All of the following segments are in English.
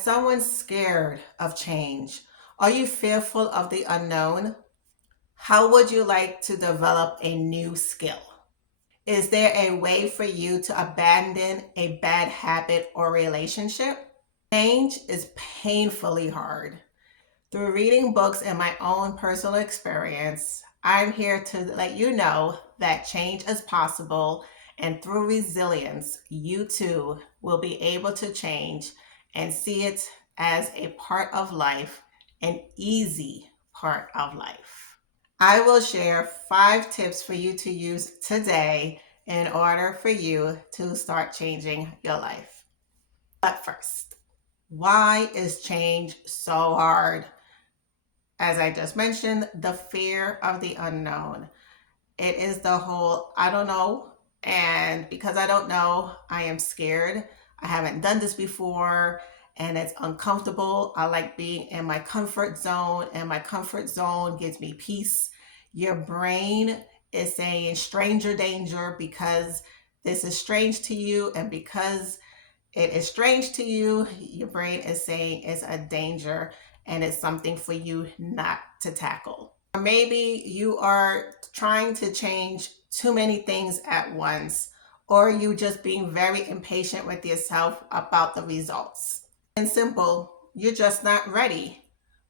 Someone scared of change? Are you fearful of the unknown? How would you like to develop a new skill? Is there a way for you to abandon a bad habit or relationship? Change is painfully hard. Through reading books and my own personal experience, I'm here to let you know that change is possible, and through resilience, you too will be able to change and see it as a part of life, an easy part of life. I will share 5 tips for you to use today in order for you to start changing your life. But first, why is change so hard? As I just mentioned, the fear of the unknown. It is the whole, I don't know. And because I don't know, I am scared. I haven't done this before and it's uncomfortable. I like being in my comfort zone, and my comfort zone gives me peace. Your brain is saying stranger danger because this is strange to you. And because it is strange to you, your brain is saying it's a danger and it's something for you not to tackle. Or maybe you are trying to change too many things at once, or you just being very impatient with yourself about the results. And simple, you're just not ready.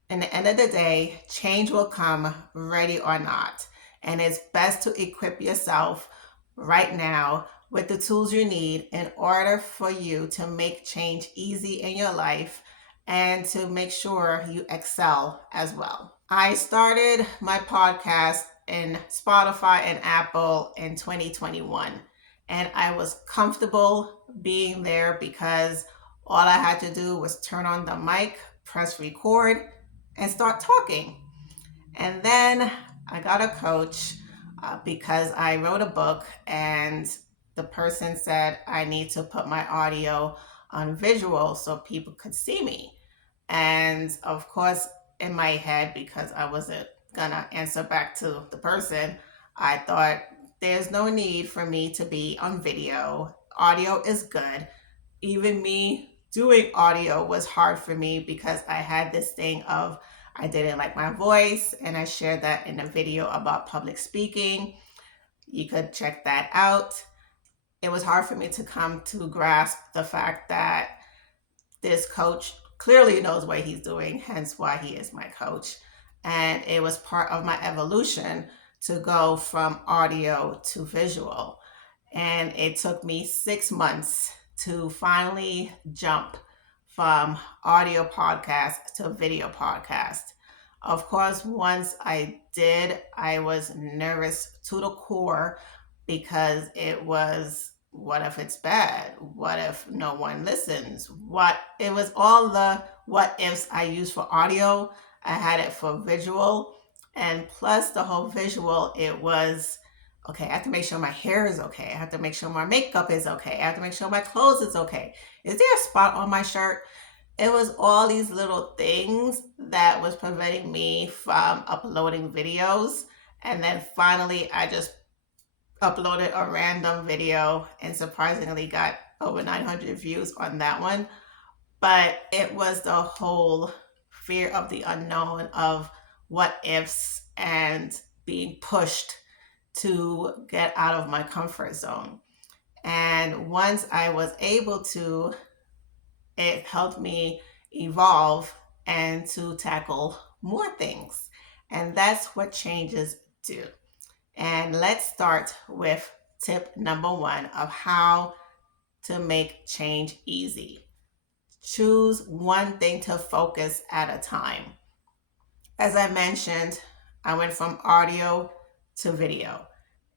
In the end of the day, change will come ready or not. And it's best to equip yourself right now with the tools you need in order for you to make change easy in your life and to make sure you excel as well. I started my podcast in Spotify and Apple in 2021, and I was comfortable being there because all I had to do was turn on the mic, press record, and start talking. And then I got a coach because I wrote a book, and the person said I need to put my audio on visual so people could see me. And of course, in my head, because I wasn't gonna answer back to the person, I thought there's no need for me to be on video. Audio is good. Even me doing audio was hard for me because I had this thing of I didn't like my voice, and I shared that in a video about public speaking. You could check that out. It was hard for me to come to grasp the fact that this coach clearly knows what he's doing, hence why he is my coach. And it was part of my evolution to go from audio to visual. And it took me 6 months to finally jump from audio podcast to video podcast. Of course, once I did, I was nervous to the core because it was, what if it's bad? What if no one listens? What it was all the what ifs I used for audio. I had it for visual, and plus the whole visual, it was okay, I have to make sure my hair is okay. I have to make sure my makeup is okay. I have to make sure my clothes is okay. Is there a spot on my shirt? It was all these little things that was preventing me from uploading videos. And then finally, I just uploaded a random video and surprisingly got over 900 views on that one. But it was the whole fear of the unknown, of what ifs, and being pushed to get out of my comfort zone. And once I was able to, it helped me evolve and to tackle more things. And that's what changes do. And let's start with tip number 1 of how to make change easy. Choose one thing to focus at a time. As I mentioned, I went from audio to video.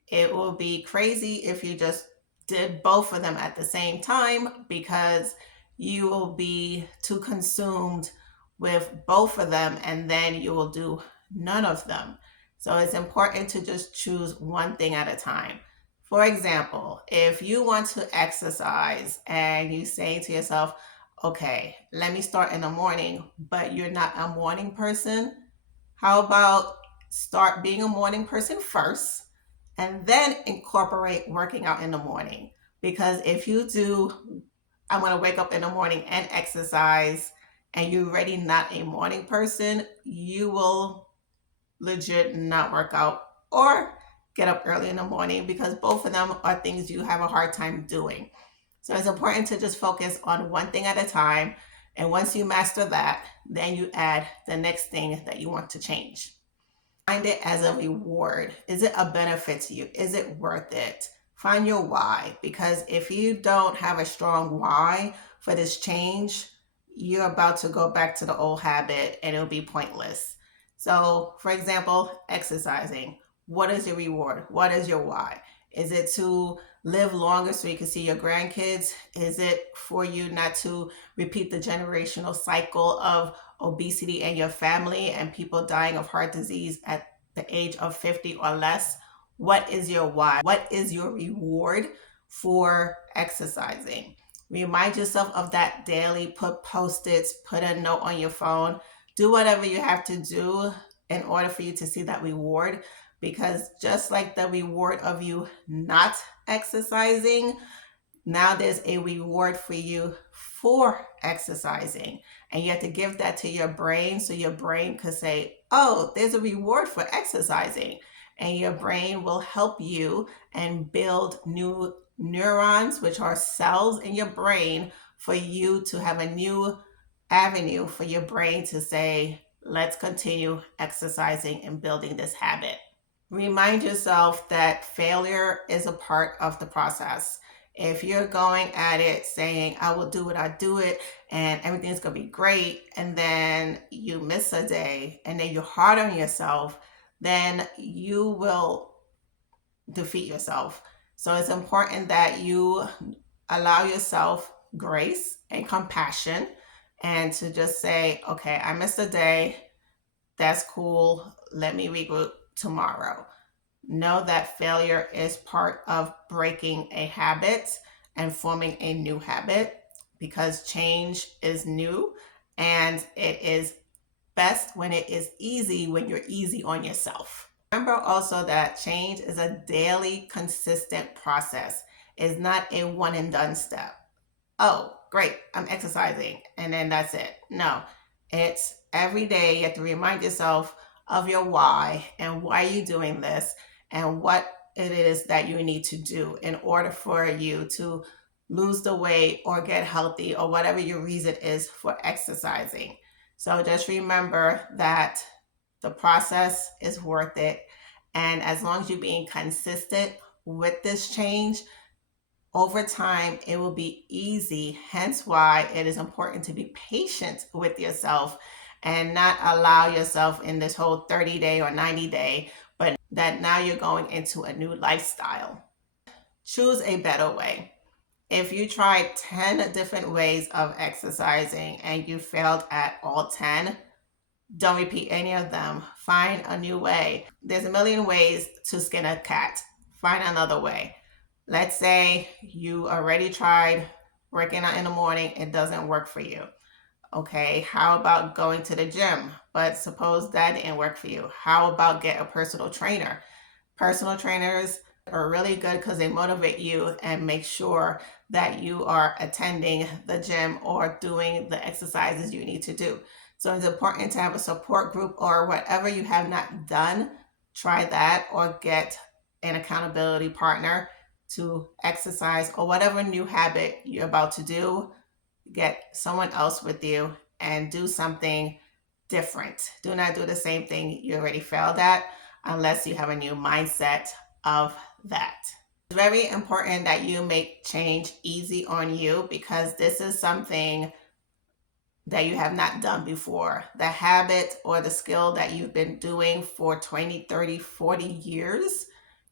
It will be crazy if you just did both of them at the same time, because you will be too consumed with both of them and then you will do none of them. So it's important to just choose one thing at a time. For example, if you want to exercise and you say to yourself, okay, let me start in the morning, but you're not a morning person, how about start being a morning person first and then incorporate working out in the morning? Because if you do, I'm going to wake up in the morning and exercise, and you're already not a morning person, you will legit not work out or get up early in the morning, because both of them are things you have a hard time doing. So it's important to just focus on one thing at a time. And once you master that, then you add the next thing that you want to change. Find it as a reward. Is it a benefit to you? Is it worth it? Find your why, because if you don't have a strong why for this change, you're about to go back to the old habit and it'll be pointless. So, for example, exercising. What is your reward? What is your why? Is it to live longer so you can see your grandkids? Is it for you not to repeat the generational cycle of obesity in your family and people dying of heart disease at the age of 50 or less? What is your why? What is your reward for exercising? Remind yourself of that daily. Put post-its, put a note on your phone, do whatever you have to do in order for you to see that reward. Because just like the reward of you not exercising, now there's a reward for you for exercising. And you have to give that to your brain so your brain could say, oh, there's a reward for exercising. And your brain will help you and build new neurons, which are cells in your brain, for you to have a new avenue for your brain to say, let's continue exercising and building this habit. Remind yourself that failure is a part of the process. If you're going at it saying, I will do it, I do it, and everything's going to be great, and then you miss a day, and then you're hard on yourself, then you will defeat yourself. So it's important that you allow yourself grace and compassion, and to just say, okay, I missed a day. That's cool. Let me regroup tomorrow. Know that failure is part of breaking a habit and forming a new habit, because change is new and it is best when it is easy, when you're easy on yourself. Remember also that change is a daily, consistent process. It's not a one and done step. Oh, great, I'm exercising, and then that's it. No, it's every day. You have to remind yourself of your why and why you're doing this and what it is that you need to do in order for you to lose the weight or get healthy or whatever your reason is for exercising. So just remember that the process is worth it. And as long as you're being consistent with this change, over time, it will be easy. Hence why it is important to be patient with yourself and not allow yourself in this whole 30-day or 90-day, but that now you're going into a new lifestyle. Choose a better way. If you tried 10 different ways of exercising and you failed at all 10, don't repeat any of them. Find a new way. There's a million ways to skin a cat. Find another way. Let's say you already tried working out in the morning, it doesn't work for you. Okay, how about going to the gym? But suppose that didn't work for you. How about get a personal trainer? Personal trainers are really good because they motivate you and make sure that you are attending the gym or doing the exercises you need to do. So it's important to have a support group, or whatever you have not done, try that, or get an accountability partner to exercise, or whatever new habit you're about to do, get someone else with you and do something different. Do not do the same thing you already failed at unless you have a new mindset of that. It's very important that you make change easy on you, because this is something that you have not done before. The habit or the skill that you've been doing for 20, 30, 40 years,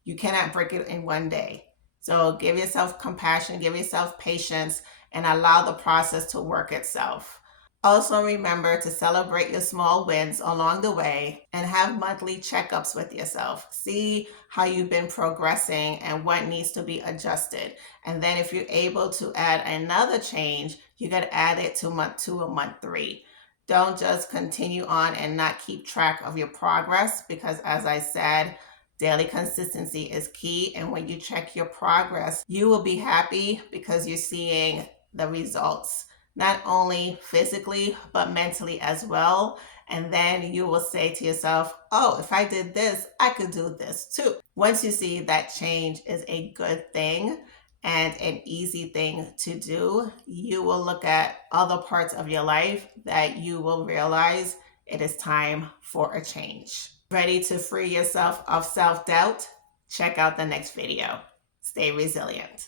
you cannot break it in one day. So give yourself compassion, give yourself patience, and allow the process to work itself. Also remember to celebrate your small wins along the way and have monthly checkups with yourself. See how you've been progressing and what needs to be adjusted. And then if you're able to add another change, you got to add it to month 2 or month 3. Don't just continue on and not keep track of your progress, because as I said, daily consistency is key. And when you check your progress, you will be happy because you're seeing the results. not only physically, but mentally as well. And then you will say to yourself, oh, if I did this, I could do this too. Once you see that change is a good thing and an easy thing to do, you will look at other parts of your life that you will realize it is time for a change. Ready to free yourself of self doubt? Check out the next video. Stay resilient.